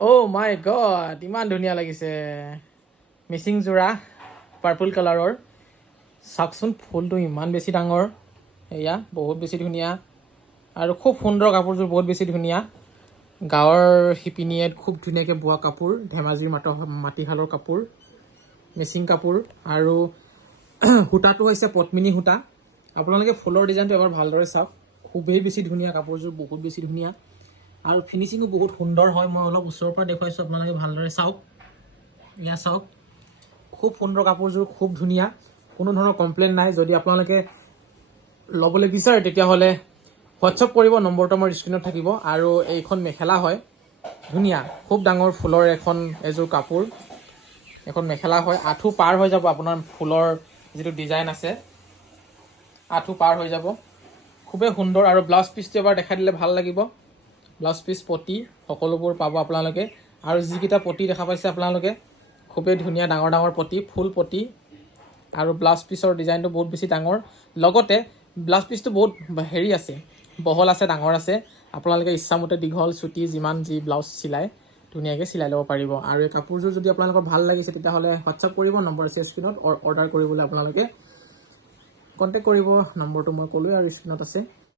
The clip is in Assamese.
অ' মাই গড, ইমান ধুনীয়া লাগিছে। মিচিং যোৰা পাৰ্পল কালাৰৰ। চাওকচোন ফুলটো ইমান বেছি ডাঙৰ, এয়া বহুত বেছি ধুনীয়া আৰু খুব সুন্দৰ। কাপোৰযোৰ বহুত বেছি ধুনীয়া। গাঁৱৰ শিপিনীয়ে খুব ধুনীয়াকৈ বোৱা কাপোৰ, ধেমাজিৰ মাটিশালৰ কাপোৰ, মিচিং কাপোৰ। আৰু সূতাটো হৈছে পদ্মিনী সূতা। আপোনালোকে ফুলৰ ডিজাইনটো এবাৰ ভালদৰে চাওক, খুবেই বেছি ধুনীয়া। কাপোৰযোৰ বহুত বেছি ধুনীয়া আৰু ফিনিচিঙো বহুত সুন্দৰ হয়। মই অলপ ওচৰৰ পৰা দেখুৱাইছোঁ, আপোনালোকে ভালদৰে চাওক। এয়া চাওক, খুব সুন্দৰ কাপোৰযোৰ, খুব ধুনীয়া, কোনো ধৰণৰ কমপ্লেইন নাই। যদি আপোনালোকে ল'বলৈ বিচাৰে তেতিয়াহ'লে হোৱাটছআপ কৰিব, নম্বৰটো আমাৰ স্ক্ৰীণত থাকিব। আৰু এইখন মেখেলা হয়, ধুনীয়া খুব ডাঙৰ ফুলৰ এযোৰ কাপোৰ, এখন মেখেলা হয়। আঁঠু পাৰ হৈ যাব, আপোনাৰ ফুলৰ যিটো ডিজাইন আছে আঁঠু পাৰ হৈ যাব, খুবেই সুন্দৰ। আৰু ব্লাউজ পিচটো এবাৰ দেখাই দিলে ভাল লাগিব। ব্লাউজ পিচ, পটি সকলোবোৰ পাব আপোনালোকে। আৰু যিকেইটা পটি দেখা পাইছে আপোনালোকে, খুবেই ধুনীয়া ডাঙৰ ডাঙৰ পটি, ফুল পটি। আৰু ব্লাউজ পিচৰ ডিজাইনটো বহুত বেছি ডাঙৰ। লগতে ব্লাউজ পিচটো বহুত হেৰি আছে, বহল আছে, ডাঙৰ আছে। আপোনালোকে ইচ্ছামতে দীঘল চুটি যিমান যি ব্লাউজ চিলাই ধুনীয়াকৈ চিলাই ল'ব পাৰিব। আৰু এই কাপোৰযোৰ যদি আপোনালোকৰ ভাল লাগিছে তেতিয়াহ'লে হোৱাটছআপ কৰিব, নম্বৰ আছে স্ক্ৰীণত। অৰ্ডাৰ কৰিবলৈ আপোনালোকে কণ্টেক্ট কৰিব, নম্বৰটো মই ক'লোৱে আৰু স্ক্ৰীণত আছে।